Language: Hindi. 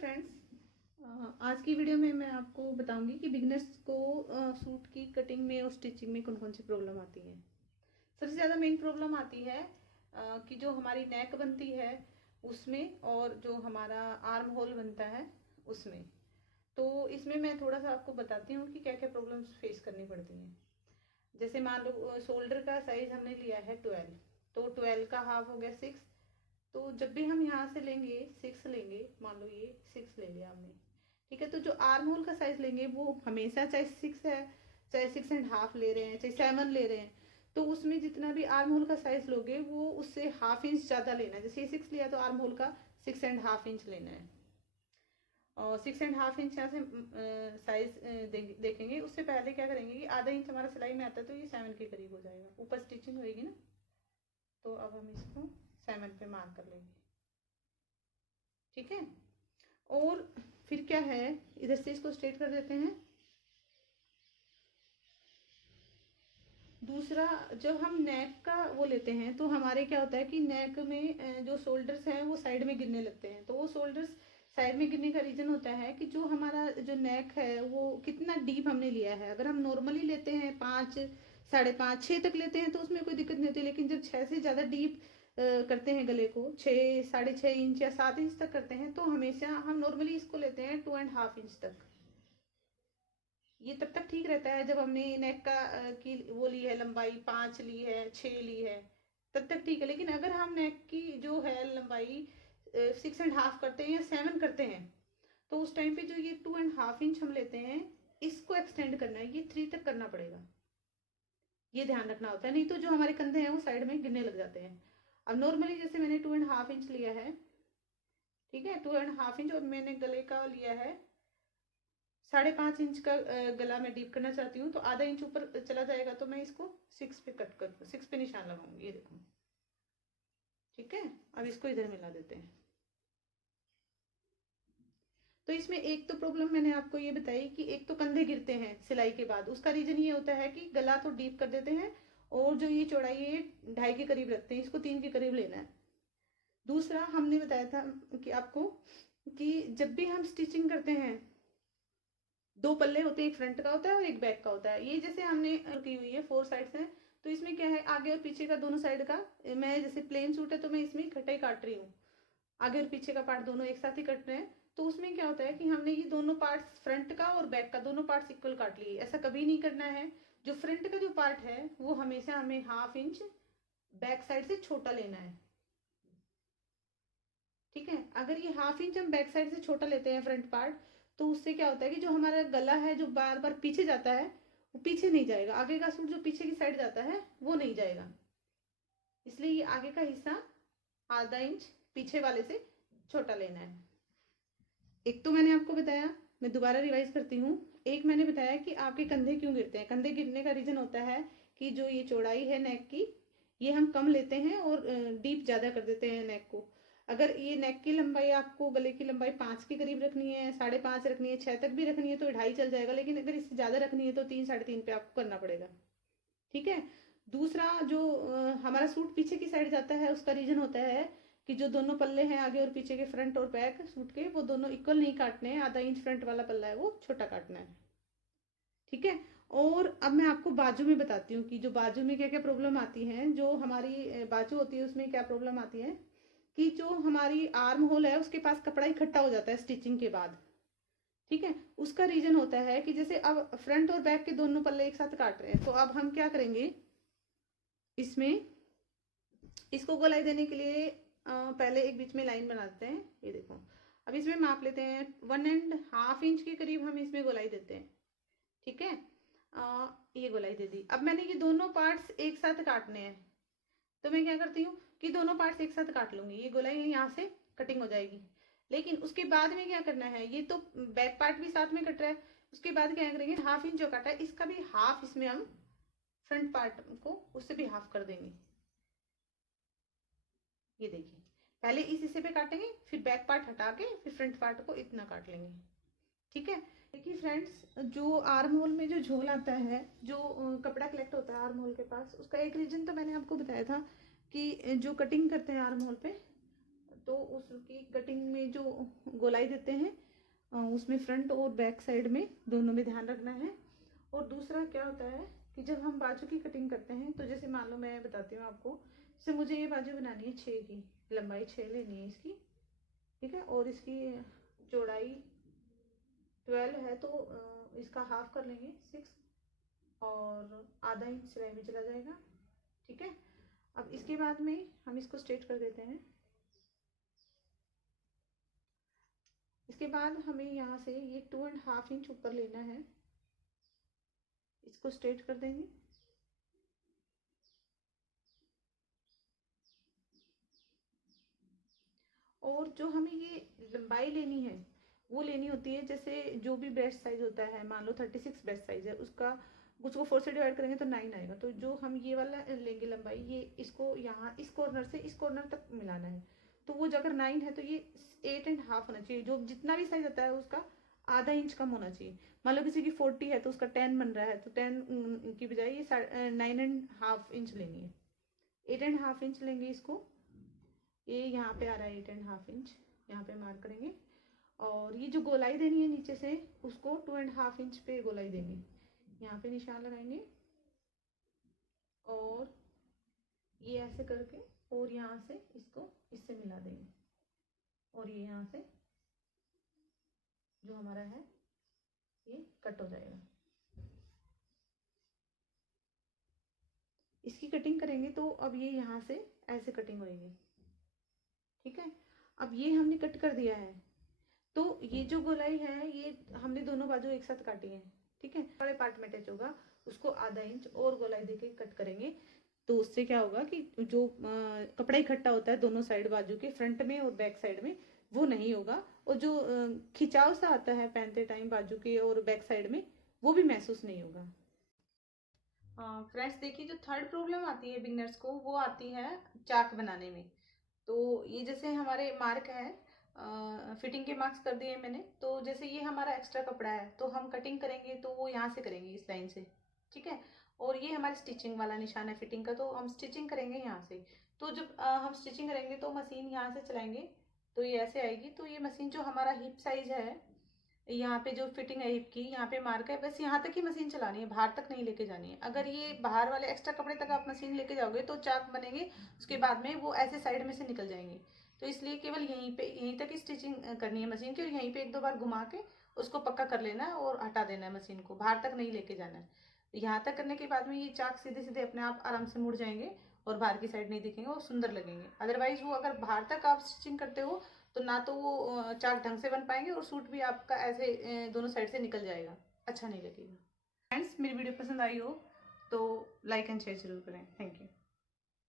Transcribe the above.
फ्रेंड्स, आज की वीडियो में मैं आपको बताऊंगी कि बिगनर्स को सूट की कटिंग में और स्टिचिंग में कौन कौन सी प्रॉब्लम आती है। सबसे ज़्यादा मेन प्रॉब्लम आती है कि जो हमारी नेक बनती है उसमें और जो हमारा आर्म होल बनता है उसमें। तो इसमें मैं थोड़ा सा आपको बताती हूँ कि क्या क्या प्रॉब्लम्स फेस करनी पड़ती हैं। जैसे मान लो शोल्डर का साइज हमने लिया है 12, तो 12 का हाफ हो गया 6। तो जब भी हम यहाँ से लेंगे 6 लेंगे, मान लो ये 6 ले लिया हमने, ठीक है। तो जो आर्म होल का साइज लेंगे वो हमेशा चाहे 6 है, चाहे 6.5 ले रहे हैं, चाहे 7 ले रहे हैं, तो उसमें जितना भी आर्म होल का साइज लोगे वो उससे ½ इंच ज़्यादा लेना है। जैसे ये 6 लिया तो आर्म होल का 6.5 इंच लेना है। और 6.5 इंच यहाँ से साइज देखेंगे। उससे पहले क्या करेंगे कि ½ इंच हमारा सिलाई में आता है तो ये 7 के करीब हो जाएगा। ऊपर स्टिचिंग होएगी ना, तो अब हम इसको 7 पे मार्क कर लेंगे, ठीक है। और फिर क्या है, इधर से इसको स्ट्रेट कर देते हैं। दूसरा, जब हम नेक का वो लेते हैं तो हमारे क्या होता है कि नेक में जो शोल्डर्स हैं वो साइड में गिरने लगते हैं। तो वो शोल्डर्स साइड में गिरने का रीज़न होता है कि जो हमारा जो नेक है वो कितना डीप हमने लिया है। अगर हम नॉर्मली लेते हैं 5, 5.5, 6 तक लेते हैं तो उसमें कोई दिक्कत नहीं होती। लेकिन जब 6 से ज़्यादा डीप करते हैं गले को, 6, 6.5 इंच या 7 इंच तक करते हैं, तो हमेशा हम नॉर्मली इसको लेते हैं 2.5 इंच तक। ये तब तक ठीक रहता है जब हमने नेक का की वो ली है लंबाई 5 ली है, 6 ली है, तब तक ठीक है। लेकिन अगर हम नेक की जो है लंबाई 6.5 करते हैं या 7 करते हैं, तो उस टाइम पे जो ये 2.5 इंच हम लेते हैं, इसको एक्सटेंड करना है, ये 3 तक करना पड़ेगा। ये ध्यान रखना होता है, नहीं तो जो हमारे कंधे हैं वो साइड में गिरने लग जाते हैं। अब नॉर्मली जैसे मैंने 2.5 इंच लिया है, ठीक है, 2.5 इंच, और मैंने गले का लिया है 5.5 इंच का गला मैं डीप करना चाहती हूँ, तो ½ इंच ऊपर चला जाएगा, तो मैं इसको 6 पे कट कर 6 पे निशान लगाऊंगी, ये देखो, ठीक है। अब इसको इधर मिला देते हैं। तो इसमें एक तो प्रॉब्लम मैंने आपको ये बताई कि एक तो कंधे गिरते हैं सिलाई के बाद, उसका रीजन ये होता है कि गला तो डीप कर देते हैं और जो ये चौड़ाई है 2.5 के करीब रखते हैं, इसको 3 के करीब लेना है। दूसरा हमने बताया था कि आपको कि जब भी हम स्टिचिंग करते हैं 2 पल्ले होते हैं, एक फ्रंट का होता है और एक बैक का होता है। ये जैसे हमने की हुई है 4 साइड्स हैं, तो इसमें क्या है, आगे और पीछे का दोनों साइड का, मैं जैसे प्लेन सूट है तो मैं इसमें इकट्ठा ही काट रही हूँ, आगे और पीछे का पार्ट दोनों एक साथ ही कट रहे हैं। तो उसमें क्या होता है कि हमने ये दोनों पार्ट्स, फ्रंट का और बैक का, दोनों पार्ट्स इक्वल काट लिए। ऐसा कभी नहीं करना है। जो फ्रंट का जो पार्ट है वो हमेशा हमें ½ इंच बैक साइड से छोटा लेना है, ठीक है। अगर ये ½ इंच हम बैक साइड से छोटा लेते हैं फ्रंट पार्ट, तो उससे क्या होता है कि जो हमारा गला है जो बार बार पीछे जाता है वो पीछे नहीं जाएगा। आगे का सूट जो पीछे की साइड जाता है वो नहीं जाएगा, इसलिए ये आगे का हिस्सा ½ इंच पीछे वाले से छोटा लेना है। एक तो मैंने आपको बताया, मैं दोबारा रिवाइज करती हूँ। एक मैंने बताया कि आपके कंधे क्यों गिरते हैं। कंधे गिरने का रीजन होता है कि जो ये चौड़ाई है नेक की, ये हम कम लेते हैं और डीप ज़्यादा कर देते हैं नेक को। अगर ये नेक की लंबाई आपको गले की लंबाई 5 के करीब रखनी है, 5.5 रखनी है, 6 तक भी रखनी है तो 2.5 चल जाएगा। लेकिन अगर इससे ज़्यादा रखनी है तो 3, 3.5 पे आपको करना पड़ेगा, ठीक है। दूसरा, जो हमारा सूट पीछे की साइड जाता है उसका रीजन होता है कि जो दोनों पल्ले हैं आगे और पीछे के, फ्रंट और बैक सूट के, वो दोनों इक्वल नहीं काटने हैं। ½ इंच फ्रंट वाला पल्ला है वो छोटा काटना है, ठीक है। और अब मैं आपको बाजू में बताती हूँ कि जो बाजू में क्या क्या प्रॉब्लम आती है। जो हमारी बाजू होती है उसमें क्या प्रॉब्लम आती है कि जो हमारी आर्म होल है उसके पास कपड़ा इकट्ठा हो जाता है स्टिचिंग के बाद, ठीक है। उसका रीजन होता है कि जैसे अब फ्रंट और बैक के दोनों पल्ले एक साथ काट रहे हैं, तो अब हम क्या करेंगे, इसमें इसको गोलाई देने के लिए पहले एक बीच में लाइन बनाते हैं, ये देखो। अब इसमें माप लेते हैं 1.5 इंच के करीब हम इसमें गोलाई देते हैं, ठीक है। ये गोलाई दे दी। अब मैंने ये दोनों पार्ट्स एक साथ काटने हैं, तो मैं क्या करती हूँ कि दोनों पार्ट्स एक साथ काट लूंगी, ये गोलाई यहाँ से कटिंग हो जाएगी। लेकिन उसके बाद में क्या करना है, ये तो बैक पार्ट भी साथ में कट रहा है, उसके बाद क्या करेंगे, ½ इंच जो काटा है इसका भी ½ इसमें हम फ्रंट पार्ट को उससे भी ½ कर देंगे। ये देखिए, पहले इस हिस्से पे काटेंगे, फिर बैक पार्ट हटा के फिर फ्रंट पार्ट को इतना काट लेंगे, ठीक है। देखिए फ्रेंड्स, जो आर्म होल में जो झोल आता है, जो कपड़ा कलेक्ट होता है आर्म होल के पास, उसका एक रीजन तो मैंने आपको बताया था कि जो कटिंग करते हैं आर्म होल पे, तो उसकी कटिंग में जो गोलाई देते हैं उसमें फ्रंट और बैक साइड में दोनों में ध्यान रखना है। और दूसरा क्या होता है कि जब हम बाजू की कटिंग करते हैं तो जैसे मान लो मैं बताती हूँ आपको, जैसे मुझे ये बाजू बनानी है 6 की, लंबाई 6 लेनी है इसकी, ठीक है, और इसकी चौड़ाई 12 है तो इसका हाफ कर लेंगे 6 और आधा इंच सिलाई में चला जाएगा, ठीक है। अब इसके बाद में हम इसको स्ट्रेट कर देते हैं। इसके बाद हमें यहाँ से ये 2.5 इंच ऊपर लेना है, इसको स्ट्रेट कर देंगे। और जो हमें ये लंबाई लेनी है वो लेनी होती है, जैसे जो भी ब्रेस्ट साइज होता है, मान लो 36 ब्रेस्ट साइज है, उसको 4 से डिवाइड करेंगे तो 9 आएगा। तो जो हम ये वाला लेंगे लंबाई, ये इसको यहाँ इस कॉर्नर से इस कॉर्नर तक मिलाना है। तो वो अगर 9 है तो ये 8.5 होना चाहिए। जो जितना भी साइज आता है उसका आधा इंच कम होना चाहिए। मान लो किसी की 40 है तो उसका 10 बन रहा है, तो 10 की बजाय ये 9.5 इंच लेनी है। 8.5 इंच लेंगे इसको। ये यहाँ पे आ रहा है 8.5 इंच, यहाँ पे मार्क करेंगे। और ये जो गोलाई देनी है नीचे से, उसको 2.5 इंच पे गोलाई देंगे, यहाँ पे निशान लगाएंगे और ये ऐसे करके और यहाँ से इसको इससे मिला देंगे और ये यहाँ से जो हमारा है ये कट हो जाएगा। इसकी कटिंग करेंगे तो अब ये यहाँ से ऐसे कटिंग होएगी, ठीक है। अब ये हमने कट कर दिया है, तो ये जो गोलाई है ये हमने दोनों बाजू एक साथ काटी है, ठीक है। बड़े पार्ट में अटैच होगा, उसको आधा इंच और गोलाई देके कट करेंगे। तो उससे क्या होगा कि जो कपड़ा इकट्ठा होता है दोनों साइड बाजू के, फ्रंट में और बैक साइड में, वो नहीं होगा। और जो खिंचाव सा आता है पहनते टाइम बाजू के और बैक साइड में, वो भी महसूस नहीं होगा। फ्रेंड्स देखिए, जो थर्ड प्रॉब्लम आती है बिगनर्स को, वो आती है चाक बनाने में। तो ये जैसे हमारे मार्क है, फिटिंग के मार्क्स कर दिए मैंने। तो जैसे ये हमारा एक्स्ट्रा कपड़ा है तो हम कटिंग करेंगे तो वो यहाँ से करेंगे इस लाइन से, ठीक है। और ये हमारे स्टिचिंग वाला निशान है फिटिंग का, तो हम स्टिचिंग करेंगे यहाँ से। तो जब हम स्टिचिंग करेंगे तो मशीन यहाँ से चलाएंगे तो ये ऐसे आएगी। तो ये मशीन जो हमारा हिप साइज है, यहाँ पे जो फिटिंग है हिप की, यहाँ पे मार्क है, बस यहाँ तक ही मशीन चलानी है, बाहर तक नहीं लेके जानी है। अगर ये बाहर वाले एक्स्ट्रा कपड़े तक आप मशीन लेके जाओगे तो चाक बनेंगे, उसके बाद में वो ऐसे साइड में से निकल जाएंगे। तो इसलिए केवल यहीं तक ही स्टिचिंग करनी है मशीन की, और यहीं पे 1-2 बार घुमा के उसको पक्का कर लेना है और हटा देना है मशीन को, बाहर तक नहीं लेके जाना है। यहाँ तक करने के बाद में ये चाक सीधे सीधे अपने आप आराम से मुड़ जाएंगे और बाहर की साइड नहीं दिखेंगे और सुंदर लगेंगे। अदरवाइज वो अगर बाहर तक आप स्टिचिंग करते हो तो ना तो वो चाक ढंग से बन पाएंगे और सूट भी आपका ऐसे दोनों साइड से निकल जाएगा, अच्छा नहीं लगेगा। फ्रेंड्स, मेरी वीडियो पसंद आई हो तो लाइक एंड शेयर जरूर करें। Thank you.